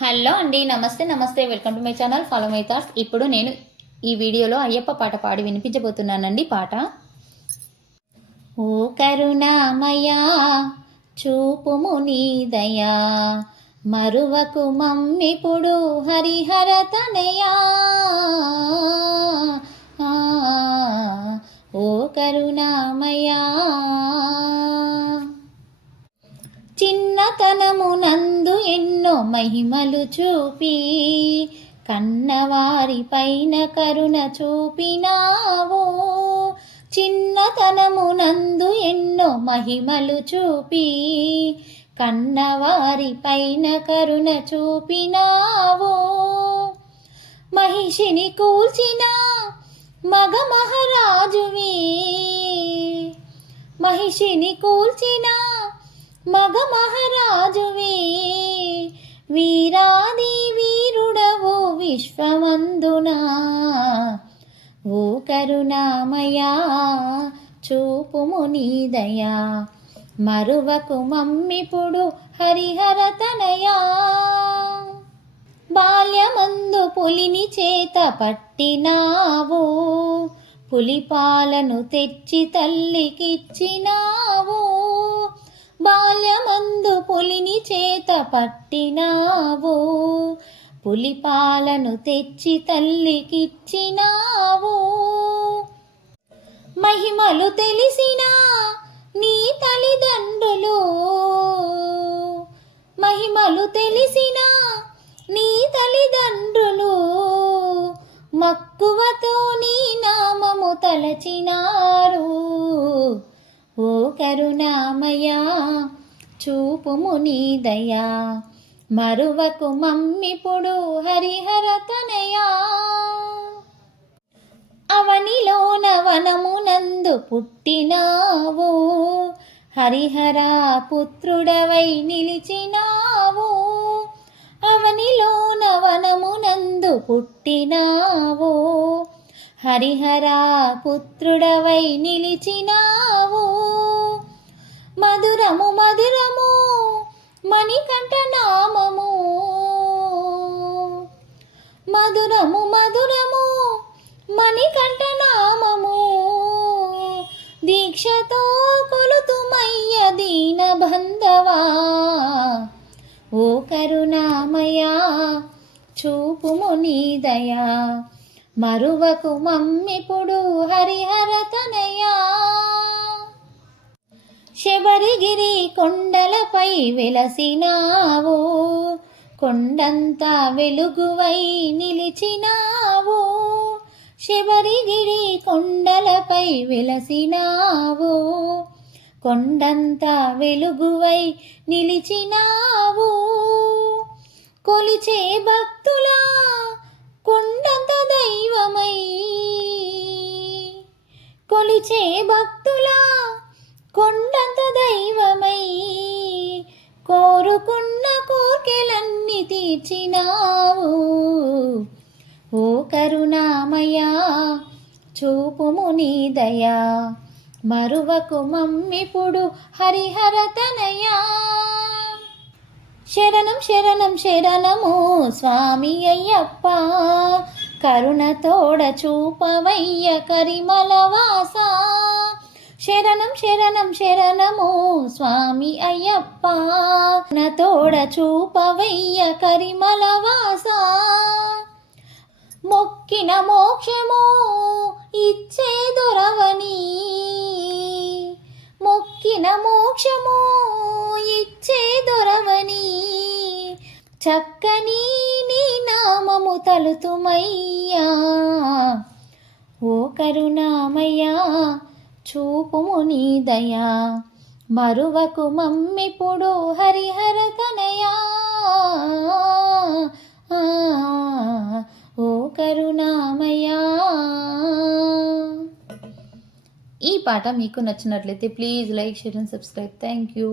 Hello అండి, నమస్తే నమస్తే, welcome to my channel follow my thoughts. ఇప్పుడు నేను ఈ వీడియోలో అయ్యప్ప పాట పాడి వినిపించబోతున్నానండి. పాట: ఓ కరుణామయా చూపుము నీ దయా, మరువకు మమ్మిప్పుడు హరిహర తనయా. ఓ కరుణామయా చిన్నతనమునందు ఎన్నో మహిమలు చూపి కన్నవారి పైన కరుణ చూపినావు. చిన్నతనమునందు ఎన్నో మహిమలు చూపి కన్నవారి పైన కరుణ చూపినావు. మహిషిని కూల్చిన మగ మహారాజువి, మహిషిని కూల్చిన మగ మహారాజువి, వీరాది వీరుడవు విశ్వమందునా. ఓ కరుణామయా చూపుము నీ దయా, మరువకు మమ్మిప్పుడు హరిహర తనయా. బాల్యమందు పులిని చేత పట్టినావు, పులిపాలను తెచ్చి తల్లికిచ్చినావు. బాల్యమందు పులిని చేత పట్టినావు, పులిపాలను తెచ్చి తల్లికిచ్చినావు. మహిమలు తెలిసిన నీ తల్లిదండ్రులు, మహిమలు తెలిసిన నీ తల్లిదండ్రులు మక్కువతో నీ నామము తలచినారు. ఓ కరుణామయా చూపుము నీ దయా, మరువకు మమ్మిప్పుడు హరిహర తనయా. అవనిలోన వనమునందు పుట్టినావు, హరిహర పుత్రుడవై నిలిచినావు. అవనిలోన వనమునందు పుట్టినావు, హరిహర పుత్రుడవై నిలిచినావు. మధురము మధురము మణికంఠ నామము, మధురము మధురము మణికంఠ నామము. దీక్షతో కొలుతుమయ్య దీన బంధవా. ఓ కరుణామయా చూపుము నీ దయా, మరువకు మమ్మిప్పుడు హరిహర తనయా. శబరిగిరి కొండలపై వెలసినావు, కొండంతా వెలుగువై నిలిచినావు. శబరిగిరి కొండలపై వెలసినావు, కొండంతా వెలుగువై నిలిచినావు. కొలిచే భక్తుల కొండంత దైవమై, కొలిచే భక్తుల కొండంత దైవమై, కోరుకున్న కోర్కెలన్నీ తీర్చినావు. ఓ కరుణామయా చూపుము నీ దయా, మరువకు మమ్మిప్పుడు హరిహర తనయా. శరణం శరణం శరణము స్వామి అయ్యప్ప, కరుణతోడ చూపవయ్య కరిమలవాస. శరణం శరణం శరణము స్వామి అయ్యప్ప, కరుణతోడ చూపవయ్య కరిమలవాస. మొక్కిన మోక్షము ఇచ్చే దొరవని, మొక్కిన మోక్షము ఇచ్చే దొరవని. చక్కని నీ నామము తలుతుమయ్యా. ఓ కరుణామయ్యా చూపుము నీ దయా, మరువకు మమ్మిప్పుడు హరిహర తనయా. ఓ కరుణామయా. ఈ పాట మీకు నచ్చినట్లయితే please like, share and subscribe. Thank you.